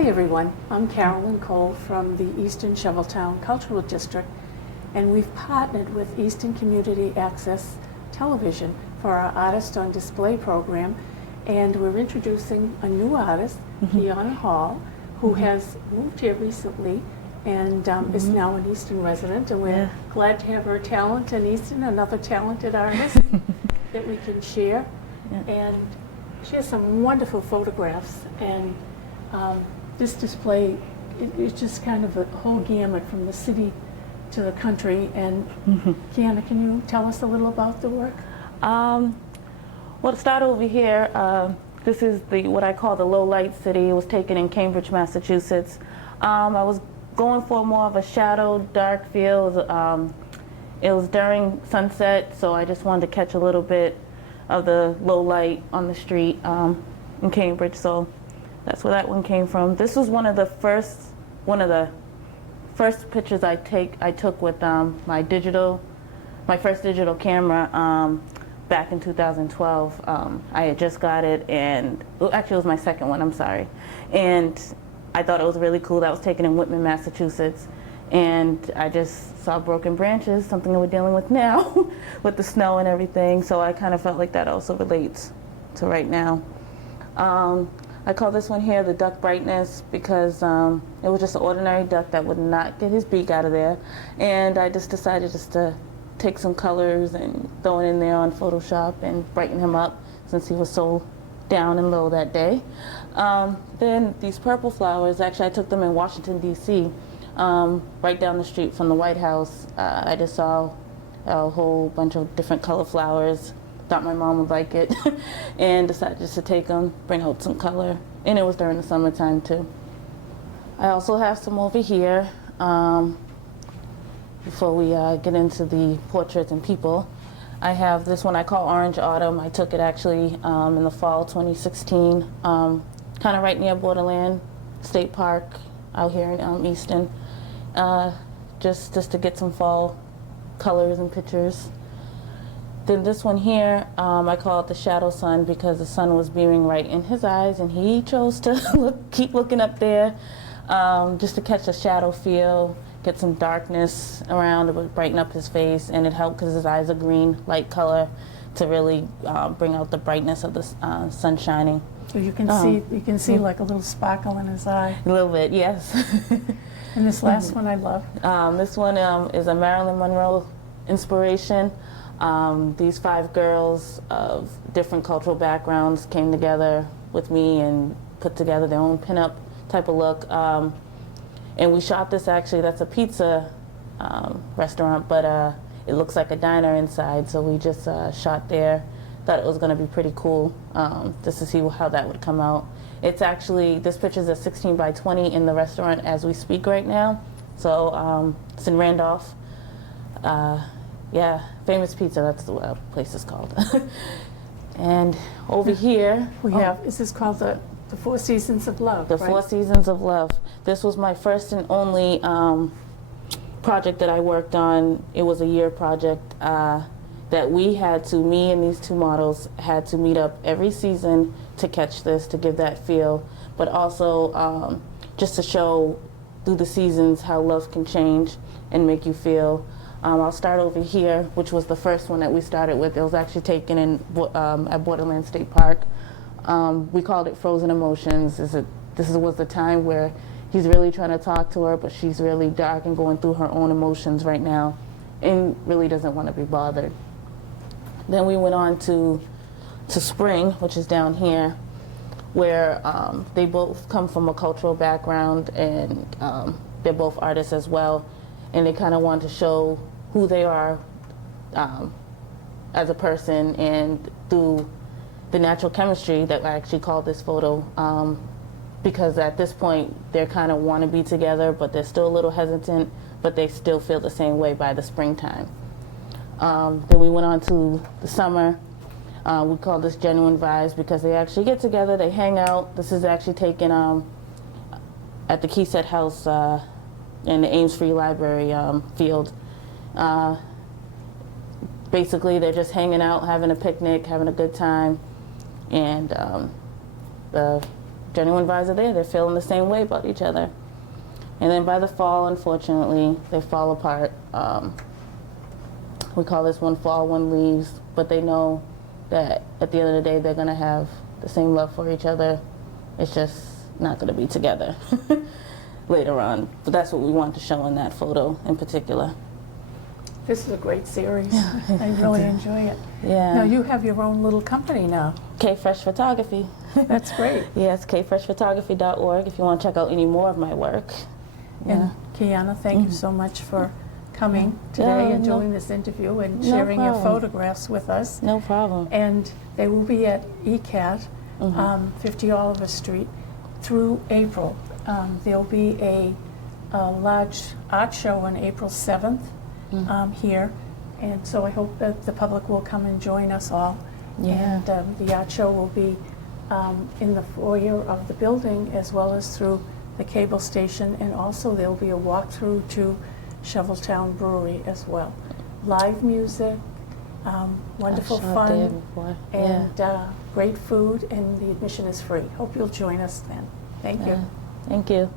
Hi everyone, I'm Carolyn Cole from the Easton Shoveltown Cultural District, and we've partnered with Easton Community Access Television for our Artist on Display program, and we're introducing a new artist, Kyaunna Hall, who has moved here recently and is now an Easton resident, and we're glad to have her talent in Easton, another talented artist that we can share. And she has some wonderful photographs, and this display is just kind of a whole gamut from the city to the country. And Kyaunna, can you tell us a little about the work? Well, to start over here, this is what I call the low light city. It was taken in Cambridge, Massachusetts. I was going for more of a shadow, dark feel. It was during sunset, so I just wanted to catch a little bit of the low light on the street in Cambridge. So that's where that one came from. This was one of the first pictures I took with my first digital camera back in 2012. I had just got it, and actually it was my second one, I'm sorry. And I thought it was really cool. That was taken in Whitman, Massachusetts. And I just saw broken branches, something that we're dealing with now with the snow and everything. So I kind of felt like that also relates to right now. I call this one here the duck brightness because it was just an ordinary duck that would not get his beak out of there. And I just decided to take some colors and throw it in there on Photoshop and brighten him up since he was so down and low that day. Then these purple flowers, actually I took them in Washington, D.C., right down the street from the White House. I just saw a whole bunch of different color flowers, thought my mom would like it, and decided just to take them, bring out some color. And it was during the summertime too. I also have some over here. Before we get into the portraits and people, I have this one I call Orange Autumn. I took it actually in the fall 2016, kind of right near Borderland State Park out here in Easton, just to get some fall colors and pictures. Then this one here, I call it the Shadow Sun because the sun was beaming right in his eyes, and he chose to keep looking up there just to catch a shadow feel, get some darkness around, it would brighten up his face, and it helped because his eyes are green, light color, to really bring out the brightness of the sun shining. So you can see like a little sparkle in his eye. A little bit, yes. And this last one I love. This one is a Marilyn Monroe inspiration. These 5 girls of different cultural backgrounds came together with me and put together their own pinup type of look. And we shot this actually, that's a pizza restaurant, but it looks like a diner inside, so we just shot there. Thought it was going to be pretty cool just to see how that would come out. It's actually, this picture is a 16 by 20 in the restaurant as we speak right now. So it's in Randolph. Yeah, Famous Pizza, that's the place is called. And over here we have, this is called the 4 Seasons of Love, The right? 4 Seasons of Love. This was my first and only project that I worked on. It was a year project that me and these 2 models had to meet up every season to catch this, to give that feel, but also just to show through the seasons how love can change and make you feel. I'll start over here, which was the first one that we started with. It was actually taken at Borderland State Park. We called it Frozen Emotions. This was the time where he's really trying to talk to her, but she's really dark and going through her own emotions right now and really doesn't want to be bothered. Then we went on to Spring, which is down here, where they both come from a cultural background, and they're both artists as well, and they kind of want to show who they are as a person, and through the natural chemistry that I actually called this photo, because at this point they kind of want to be together, but they're still a little hesitant, but they still feel the same way by the springtime. Then we went on to the summer. We call this Genuine Vibes because they actually get together, they hang out. This is actually taken at the Keyset House in the Ames Free Library field. Basically, they're just hanging out, having a picnic, having a good time, and the genuine vibes are there. They're feeling the same way about each other. And then by the fall, unfortunately, they fall apart. We call this one fall, one leaves, but they know that at the end of the day, they're going to have the same love for each other. It's just not going to be together later on. But that's what we want to show in that photo in particular. This is a great series. I really enjoy it. Yeah. Now you have your own little company now. K-Fresh Photography. That's great. Yes, kfreshphotography.org if you want to check out any more of my work. And Kyaunna, thank you so much for coming today and doing this interview and sharing your photographs with us. No problem. And they will be at ECAT, 50 Oliver Street, through April. There'll be a large art show on April 7th here, and so I hope that the public will come and join us all. Yeah. And the art show will be in the foyer of the building as well as through the cable station, and also there'll be a walkthrough to Shoveltown Brewery as well. Live music, wonderful fun, and great food, and the admission is free. Hope you'll join us then. Thank you. Thank you.